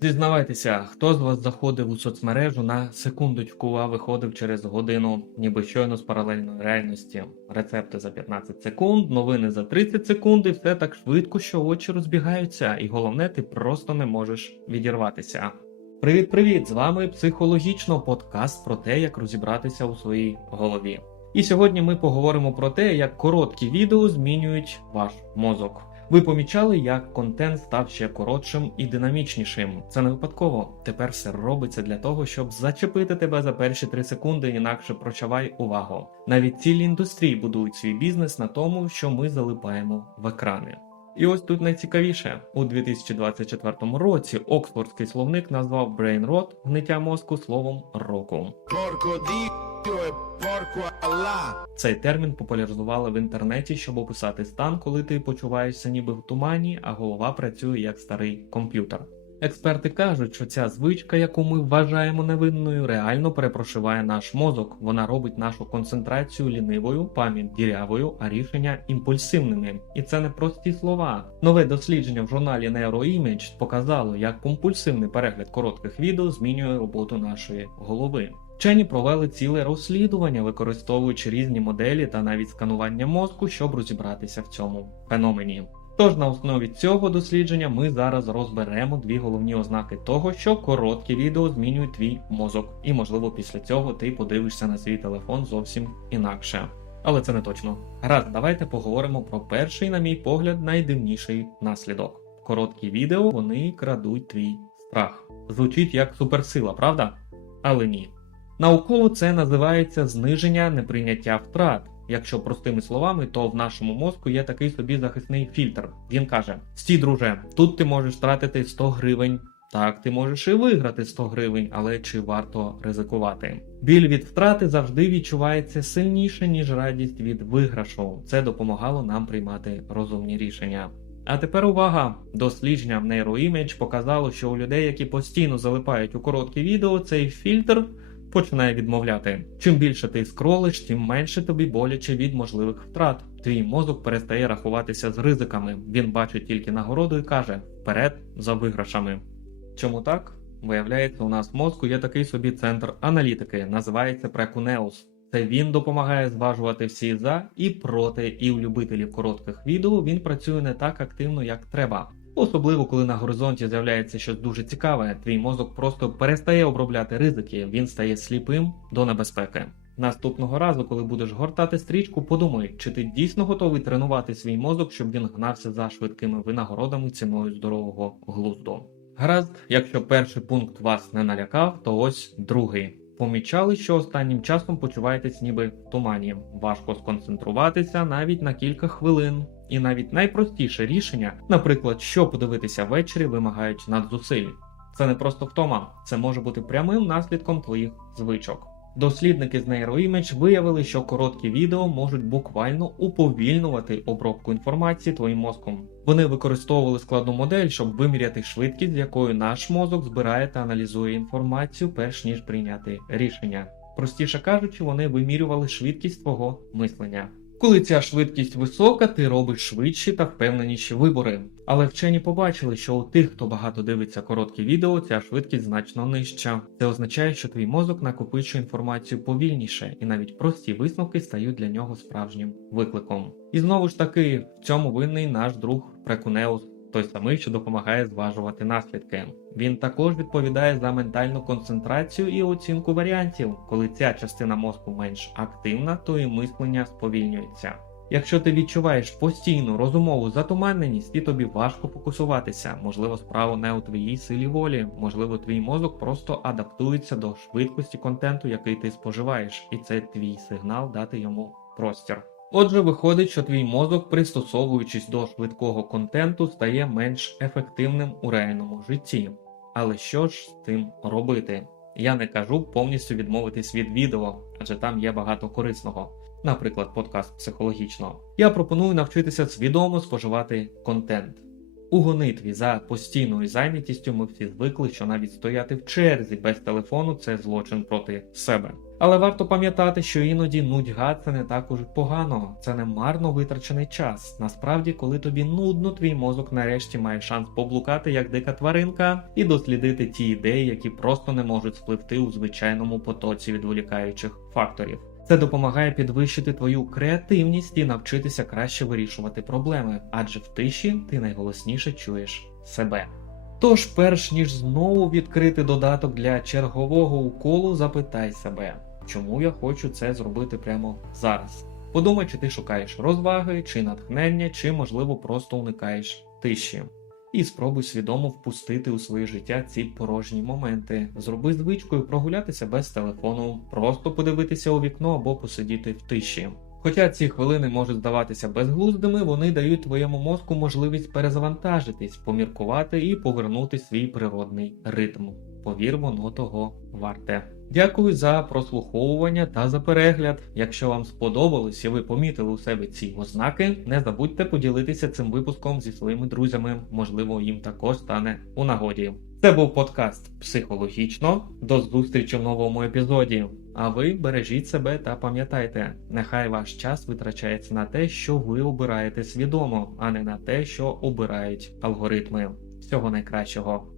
Зізнавайтеся, хто з вас заходив у соцмережу на секундочку, а виходив через годину, ніби щойно з паралельної реальності. Рецепти за 15 секунд, новини за 30 секунд, і все так швидко, що очі розбігаються, і головне, ти просто не можеш відірватися. Привіт-привіт! З вами психологічно подкаст про те, як розібратися у своїй голові. І сьогодні ми поговоримо про те, як короткі відео змінюють ваш мозок. Ви помічали, як контент став ще коротшим і динамічнішим. Це не випадково. Тепер все робиться для того, щоб зачепити тебе за перші 3 секунди, інакше прочавай увагу. Навіть цілі індустрії будують свій бізнес на тому, що ми залипаємо в екрани. І ось тут найцікавіше у 2024 році Оксфордський словник назвав brain rot – гниття мозку словом року. Porco Цей термін популяризували в інтернеті, щоб описати стан, коли ти почуваєшся ніби в тумані, а голова працює як старий комп'ютер. Експерти кажуть, що ця звичка, яку ми вважаємо невинною, реально перепрошиває наш мозок. Вона робить нашу концентрацію лінивою, пам'ять дірявою, а рішення імпульсивними. І це не прості слова. Нове дослідження в журналі NeuroImage показало, як компульсивний перегляд коротких відео змінює роботу нашої голови. Вчені провели ціле розслідування, використовуючи різні моделі та навіть сканування мозку, щоб розібратися в цьому феномені. Тож на основі цього дослідження ми зараз розберемо дві головні ознаки того, що короткі відео змінюють твій мозок, і можливо після цього ти подивишся на свій телефон зовсім інакше. Але це не точно. Гаразд, давайте поговоримо про перший, на мій погляд, найдивніший наслідок. Короткі відео вони крадуть твій страх. Звучить як суперсила, правда? Але ні. Науково це називається зниження неприйняття втрат. Якщо простими словами, то в нашому мозку є такий собі захисний фільтр. Він каже: Стій, друже, тут ти можеш втратити 100 гривень. Так, ти можеш і виграти 100 гривень, але чи варто ризикувати? Біль від втрати завжди відчувається сильніше, ніж радість від виграшу. Це допомагало нам приймати розумні рішення. А тепер увага! Дослідження в NeuroImage показало, що у людей, які постійно залипають у короткі відео, цей фільтр починає відмовляти. Чим більше ти скролиш, тим менше тобі боляче від можливих втрат. Твій мозок перестає рахуватися з ризиками. Він бачить тільки нагороду і каже: вперед за виграшами. Чому так? Виявляється, у нас в мозку є такий собі центр аналітики, називається прекунеус. Це він допомагає зважувати всі за і проти, і у любителів коротких відео він працює не так активно, як треба. Особливо, коли на горизонті з'являється щось дуже цікаве, твій мозок просто перестає обробляти ризики, він стає сліпим до небезпеки. Наступного разу, коли будеш гортати стрічку, подумай, чи ти дійсно готовий тренувати свій мозок, щоб він гнався за швидкими винагородами ціною здорового глузду. Гаразд, якщо перший пункт вас не налякав, то ось другий. Помічали, що останнім часом почуваєтесь ніби в тумані. Важко сконцентруватися навіть на кілька хвилин. І навіть найпростіше рішення, наприклад, що подивитися ввечері, вимагають надзусиль. Це не просто втома, це може бути прямим наслідком твоїх звичок. Дослідники з NeuroImage виявили, що короткі відео можуть буквально уповільнувати обробку інформації твоїм мозком. Вони використовували складну модель, щоб виміряти швидкість, з якою наш мозок збирає та аналізує інформацію, перш ніж прийняти рішення. Простіше кажучи, вони вимірювали швидкість твого мислення. Коли ця швидкість висока, ти робиш швидші та впевненіші вибори. Але вчені побачили, що у тих, хто багато дивиться короткі відео, ця швидкість значно нижча. Це означає, що твій мозок накопичує інформацію повільніше, і навіть прості висновки стають для нього справжнім викликом. І знову ж таки, в цьому винний наш друг Прекунеус, той самий, що допомагає зважувати наслідки. Він також відповідає за ментальну концентрацію і оцінку варіантів. Коли ця частина мозку менш активна, то і мислення сповільнюється. Якщо ти відчуваєш постійну розумову затуманеність і тобі важко фокусуватися, можливо, справа не у твоїй силі волі, можливо, твій мозок просто адаптується до швидкості контенту, який ти споживаєш, і це твій сигнал дати йому простір. Отже, виходить, що твій мозок, пристосовуючись до швидкого контенту, стає менш ефективним у реальному житті. Але що ж з цим робити? Я не кажу повністю відмовитись від відео, адже там є багато корисного, наприклад, подкаст психологічно. Я пропоную навчитися свідомо споживати контент. У гонитві за постійною зайнятістю ми всі звикли, що навіть стояти в черзі без телефону це злочин проти себе. Але варто пам'ятати, що іноді нудьга це не так уж погано, це не марно витрачений час. Насправді, коли тобі нудно, твій мозок нарешті має шанс поблукати як дика тваринка і дослідити ті ідеї, які просто не можуть спливти у звичайному потоці відволікаючих факторів. Це допомагає підвищити твою креативність і навчитися краще вирішувати проблеми, адже в тиші ти найголосніше чуєш себе. Тож, перш ніж знову відкрити додаток для чергового уколу, запитай себе, чому я хочу це зробити прямо зараз. Подумай, чи ти шукаєш розваги, чи натхнення, чи, можливо, просто уникаєш тиші. І спробуй свідомо впустити у своє життя ці порожні моменти. Зроби звичкою прогулятися без телефону, просто подивитися у вікно або посидіти в тиші. Хоча ці хвилини можуть здаватися безглуздими, вони дають твоєму мозку можливість перезавантажитись, поміркувати і повернути свій природний ритм. Повір, воно того варте. Дякую за прослуховування та за перегляд. Якщо вам сподобалось і ви помітили у себе ці ознаки, не забудьте поділитися цим випуском зі своїми друзями, можливо, їм також стане у нагоді. Це був подкаст Психологічно. До зустрічі в новому епізоді. А ви бережіть себе та пам'ятайте, нехай ваш час витрачається на те, що ви обираєте свідомо, а не на те, що обирають алгоритми. Всього найкращого.